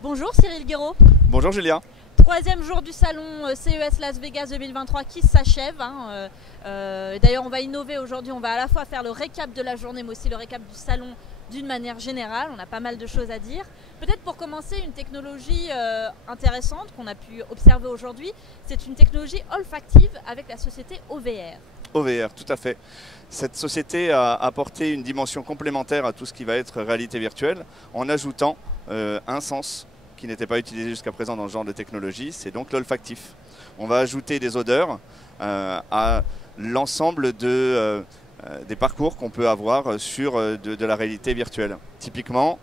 Bonjour Cyril Guéraud. Bonjour Julia. Troisième jour du salon CES Las Vegas 2023 qui s'achève. D'ailleurs, on va innover aujourd'hui. On va à la fois faire le récap de la journée, mais aussi le récap du salon d'une manière générale. On a pas mal de choses à dire. Peut-être pour commencer, une technologie intéressante qu'on a pu observer aujourd'hui. C'est une technologie olfactive avec la société OVR. OVR, tout à fait. Cette société a apporté une dimension complémentaire à tout ce qui va être réalité virtuelle en ajoutant un sens qui n'était pas utilisé jusqu'à présent dans ce genre de technologie, c'est donc l'olfactif. On va ajouter des odeurs à l'ensemble des parcours qu'on peut avoir sur de la réalité virtuelle. Typiquement,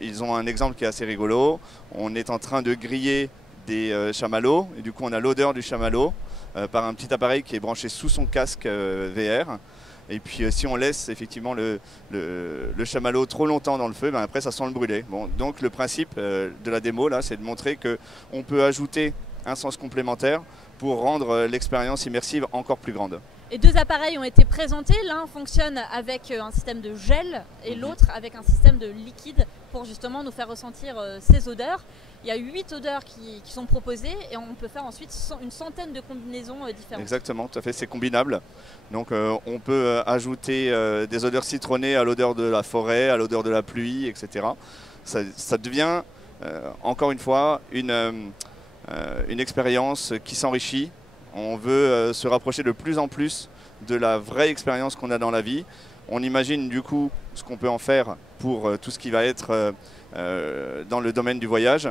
ils ont un exemple qui est assez rigolo. On est en train de griller des chamallows et du coup on a l'odeur du chamallow par un petit appareil qui est branché sous son casque VR. Et puis si on laisse effectivement le chamallow trop longtemps dans le feu, ben après ça sent le brûler. Bon, donc le principe de la démo là, c'est de montrer qu'on peut ajouter un sens complémentaire pour rendre l'expérience immersive encore plus grande. Et deux appareils ont été présentés. L'un fonctionne avec un système de gel et l'autre avec un système de liquide pour justement nous faire ressentir ces odeurs. Il y a 8 odeurs qui sont proposées et on peut faire ensuite une centaine de combinaisons différentes. Exactement, tout à fait, c'est combinable. Donc on peut ajouter des odeurs citronnées à l'odeur de la forêt, à l'odeur de la pluie, etc. Ça devient, encore une fois, une expérience qui s'enrichit. On veut se rapprocher de plus en plus de la vraie expérience qu'on a dans la vie. On imagine du coup ce qu'on peut en faire pour tout ce qui va être dans le domaine du voyage.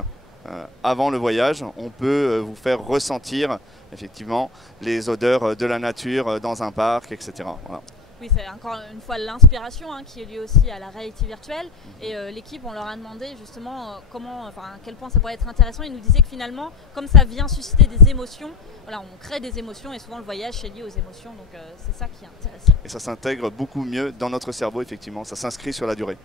Avant le voyage, on peut vous faire ressentir effectivement les odeurs de la nature dans un parc, etc. Voilà. Oui, c'est encore une fois l'inspiration qui est liée aussi à la réalité virtuelle. Et l'équipe, on leur a demandé justement à quel point ça pourrait être intéressant. Ils nous disaient que finalement, comme ça vient susciter des émotions, voilà, on crée des émotions et souvent le voyage c'est lié aux émotions. Donc c'est ça qui est intéressant. Et ça s'intègre beaucoup mieux dans notre cerveau, effectivement. Ça s'inscrit sur la durée.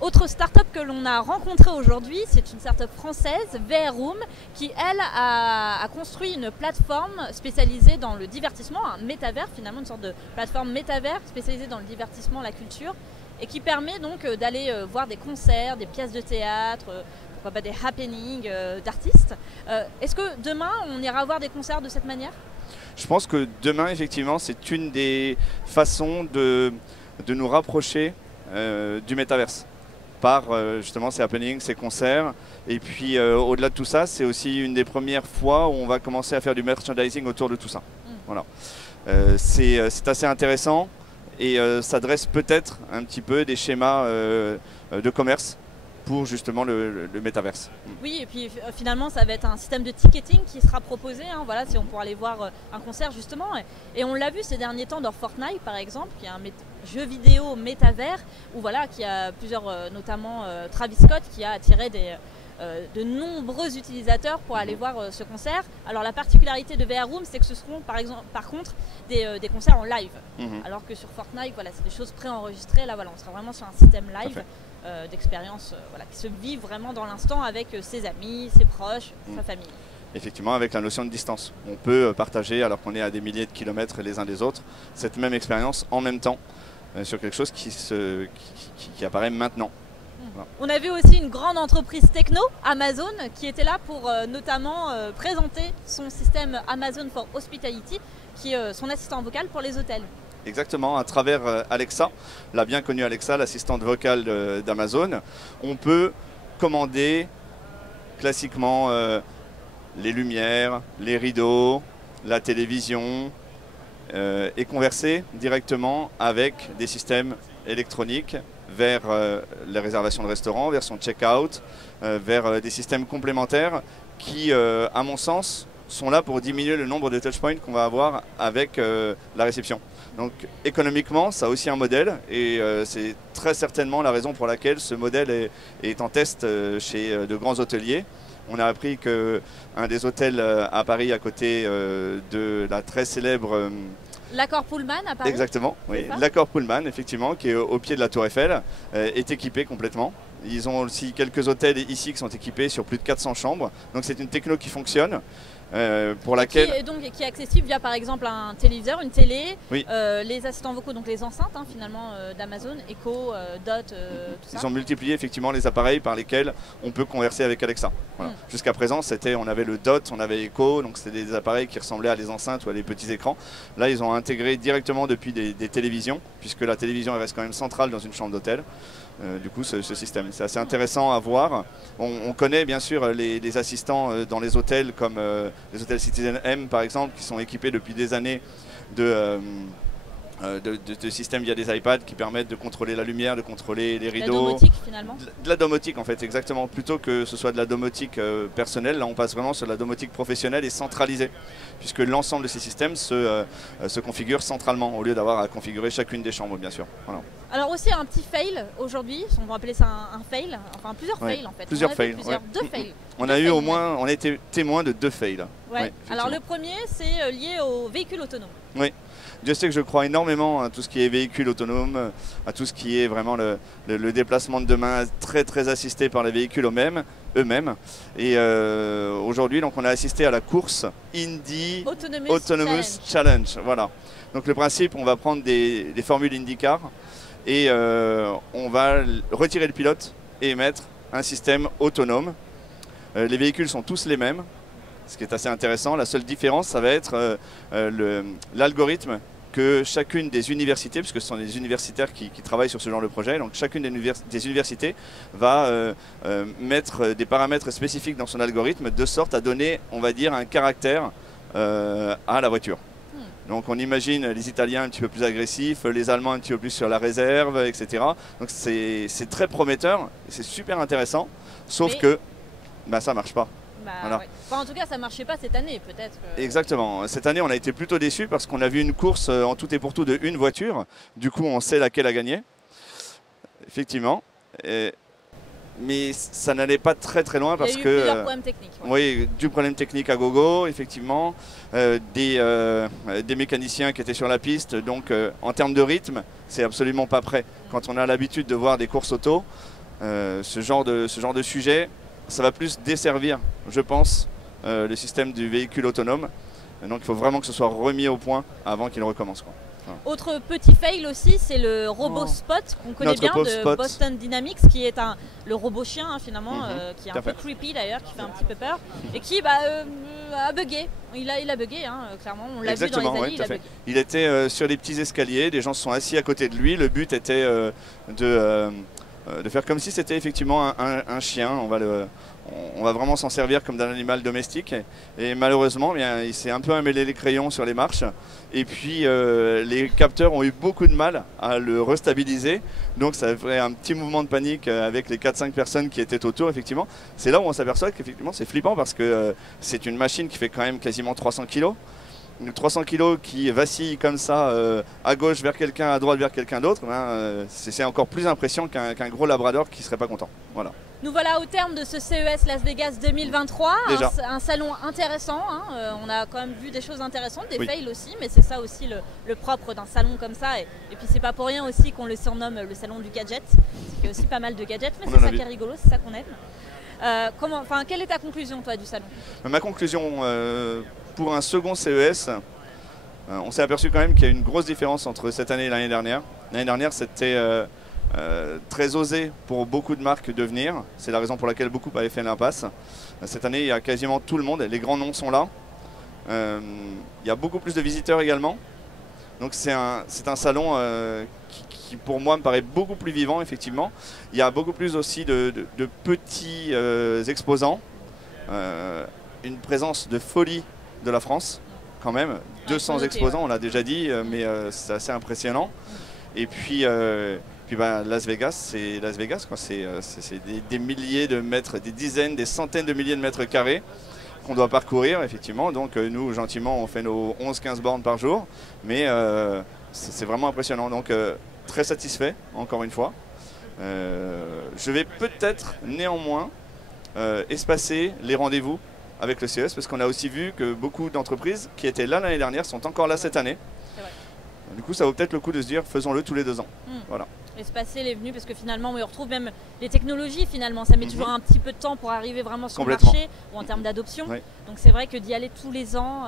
Autre start-up que l'on a rencontrée aujourd'hui, c'est une start-up française, VR Room, qui elle a construit une plateforme spécialisée dans le divertissement, un métavers finalement, une sorte de plateforme métavers spécialisée dans le divertissement, la culture, et qui permet donc d'aller voir des concerts, des pièces de théâtre, pourquoi pas des happenings d'artistes. Est-ce que demain on ira voir des concerts de cette manière ? Je pense que demain, effectivement, c'est une des façons de nous rapprocher du métaverse. Par justement ces happenings, ces concerts. Et puis au-delà de tout ça, c'est aussi une des premières fois où on va commencer à faire du merchandising autour de tout ça. Voilà. C'est assez intéressant et ça dresse peut-être un petit peu des schémas de commerce pour justement le métaverse. Oui, et puis finalement ça va être un système de ticketing qui sera proposé, voilà, si on pourra aller voir un concert justement. Et on l'a vu ces derniers temps dans Fortnite par exemple, qui est un jeu vidéo métavers, où voilà, qui a plusieurs, notamment Travis Scott, qui a attiré de nombreux utilisateurs pour aller voir ce concert. Alors la particularité de VR Room, c'est que ce seront par contre des concerts en live. Alors que sur Fortnite, voilà, c'est des choses préenregistrées. Là, voilà, on sera vraiment sur un système live d'expérience qui se vit vraiment dans l'instant avec ses amis, ses proches, sa famille. Effectivement, avec la notion de distance. On peut partager, alors qu'on est à des milliers de kilomètres les uns des autres, cette même expérience en même temps sur quelque chose qui apparaît maintenant. Voilà. On a vu aussi une grande entreprise techno, Amazon, qui était là pour notamment présenter son système Amazon for Hospitality, qui est son assistant vocal pour les hôtels. Exactement, à travers Alexa, la bien connue Alexa, l'assistante vocale d'Amazon, on peut commander classiquement les lumières, les rideaux, la télévision et converser directement avec des systèmes électroniques vers les réservations de restaurants, vers son check-out, vers des systèmes complémentaires qui, à mon sens, sont là pour diminuer le nombre de touchpoints qu'on va avoir avec la réception. Donc économiquement, ça a aussi un modèle et c'est très certainement la raison pour laquelle ce modèle est en test chez de grands hôteliers. On a appris qu'un des hôtels à Paris, à côté de la très célèbre... L'Accor Pullman à Paris. Exactement, oui. L'Accor Pullman, effectivement, qui est au pied de la Tour Eiffel, est équipé complètement. Ils ont aussi quelques hôtels ici qui sont équipés sur plus de 400 chambres. Donc c'est une techno qui fonctionne. pour laquelle... Qui est accessible via par exemple un téléviseur, une télé, Oui. Les assistants vocaux, donc les enceintes finalement d'Amazon, Echo, Dot, tout ça. Ils ont multiplié effectivement les appareils par lesquels on peut converser avec Alexa. Voilà. Jusqu'à présent, on avait le Dot, on avait Echo, donc c'était des appareils qui ressemblaient à des enceintes ou à des petits écrans. Là, ils ont intégré directement depuis des télévisions, puisque la télévision elle reste quand même centrale dans une chambre d'hôtel. Du coup, ce système, c'est assez intéressant à voir. On connaît bien sûr les assistants dans les hôtels, comme les hôtels Citizen M par exemple, qui sont équipés depuis des années de systèmes via des iPads qui permettent de contrôler la lumière, de contrôler les rideaux. La domotique finalement. De la domotique en fait, exactement. Plutôt que ce soit de la domotique personnelle, là on passe vraiment sur la domotique professionnelle et centralisée, puisque l'ensemble de ces systèmes se configure centralement, au lieu d'avoir à configurer chacune des chambres, bien sûr. Voilà. Alors aussi un petit fail aujourd'hui, on va appeler ça un fail, enfin plusieurs fails en fait. Plusieurs fails. Deux fails. On a eu au moins, on a été témoin de 2 fails. Ouais. Alors le premier c'est lié aux véhicules autonomes. Oui. Dieu sait que je crois énormément à tout ce qui est véhicule autonome, à tout ce qui est vraiment le déplacement de demain très très assisté par les véhicules eux-mêmes. Et aujourd'hui, donc, on a assisté à la course Indy Autonomous Challenge. Voilà. Donc le principe, on va prendre des formules IndyCar et on va retirer le pilote et mettre un système autonome. Les véhicules sont tous les mêmes, ce qui est assez intéressant. La seule différence, ça va être l'algorithme que chacune des universités, puisque ce sont des universitaires qui travaillent sur ce genre de projet, donc chacune des universités va mettre des paramètres spécifiques dans son algorithme de sorte à donner, on va dire, un caractère à la voiture. Donc on imagine les Italiens un petit peu plus agressifs, les Allemands un petit peu plus sur la réserve, etc. Donc c'est très prometteur, c'est super intéressant, sauf que ça ne marche pas. Voilà. Ouais. Enfin, en tout cas, ça ne marchait pas cette année, peut-être. Exactement. Cette année, on a été plutôt déçus parce qu'on a vu une course en tout et pour tout de une voiture. Du coup, on sait laquelle a gagné. Effectivement. Mais ça n'allait pas très très loin parce que... Il y a eu plusieurs problèmes techniques. Oui, du problème technique à gogo, effectivement. Des mécaniciens qui étaient sur la piste. Donc, en termes de rythme, c'est absolument pas prêt. Quand on a l'habitude de voir des courses auto, ce genre de sujet... ça va plus desservir, je pense, le système du véhicule autonome. Et donc il faut vraiment que ce soit remis au point avant qu'il recommence, quoi. Voilà. Autre petit fail aussi, c'est le robot Spot qu'on connaît bien de Boston Dynamics, qui est le robot chien finalement, qui est un peu creepy d'ailleurs, qui fait un petit peu peur, et qui a bugué. Il a bugué, clairement, on l'a vu dans les années, il a bugué. Il était sur les petits escaliers, des gens se sont assis à côté de lui, le but était de faire comme si c'était effectivement un chien. On va vraiment s'en servir comme d'un animal domestique. Et malheureusement, il s'est un peu emmêlé les crayons sur les marches. Et puis les capteurs ont eu beaucoup de mal à le restabiliser. Donc ça fait un petit mouvement de panique avec les 4-5 personnes qui étaient autour. Effectivement, c'est là où on s'aperçoit qu'effectivement c'est flippant parce que c'est une machine qui fait quand même quasiment 300 kg. 300 kg qui vacille comme ça à gauche vers quelqu'un, à droite vers quelqu'un d'autre, c'est encore plus impressionnant qu'un gros labrador qui ne serait pas content. Voilà. Nous voilà au terme de ce CES Las Vegas 2023, un salon intéressant, on a quand même vu des choses intéressantes, des fails aussi, mais c'est ça aussi le propre d'un salon comme ça, et puis c'est pas pour rien aussi qu'on le surnomme le salon du gadget, il y a aussi pas mal de gadgets, mais c'est ça qui est rigolo, c'est ça qu'on aime. Quelle est ta conclusion toi du salon? Ma conclusion pour un second CES, on s'est aperçu quand même qu'il y a une grosse différence entre cette année et l'année dernière. L'année dernière, c'était très osé pour beaucoup de marques de venir. C'est la raison pour laquelle beaucoup avaient fait l'impasse. Cette année, il y a quasiment tout le monde. Les grands noms sont là. Il y a beaucoup plus de visiteurs également. Donc c'est un salon qui, pour moi, me paraît beaucoup plus vivant, effectivement. Il y a beaucoup plus aussi de petits exposants. Une présence de folie de la France, quand même. 200 exposants, on l'a déjà dit, mais c'est assez impressionnant. Et puis Las Vegas, c'est Las Vegas, quoi. C'est des milliers de mètres, des dizaines, des centaines de milliers de mètres carrés qu'on doit parcourir, effectivement. Donc nous, gentiment, on fait nos 11-15 bornes par jour, mais c'est vraiment impressionnant. Donc très satisfait, encore une fois. Je vais peut-être, néanmoins, espacer les rendez-vous avec le CES, parce qu'on a aussi vu que beaucoup d'entreprises qui étaient là l'année dernière sont encore là cette année. Du coup, ça vaut peut-être le coup de se dire, faisons-le tous les 2 ans. Voilà. espacer les venues, parce que finalement, on retrouve même les technologies, finalement. Ça met toujours un petit peu de temps pour arriver vraiment sur le marché ou en termes d'adoption. Oui. Donc c'est vrai que d'y aller tous les ans,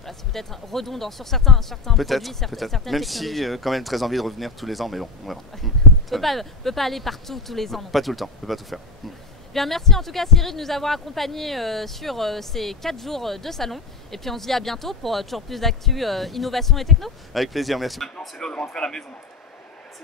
voilà, c'est peut-être redondant sur certains produits, certaines même technologies. si quand même très envie de revenir tous les ans, mais bon, on verra. On ne peut pas aller partout tous les ans. Pas tout le temps, on ne peut pas tout faire. Bien, merci en tout cas Cyril de nous avoir accompagnés sur ces 4 jours de salon. Et puis on se dit à bientôt pour toujours plus d'actu, innovation et techno. Avec plaisir, merci. Maintenant c'est l'heure de rentrer à la maison. Merci.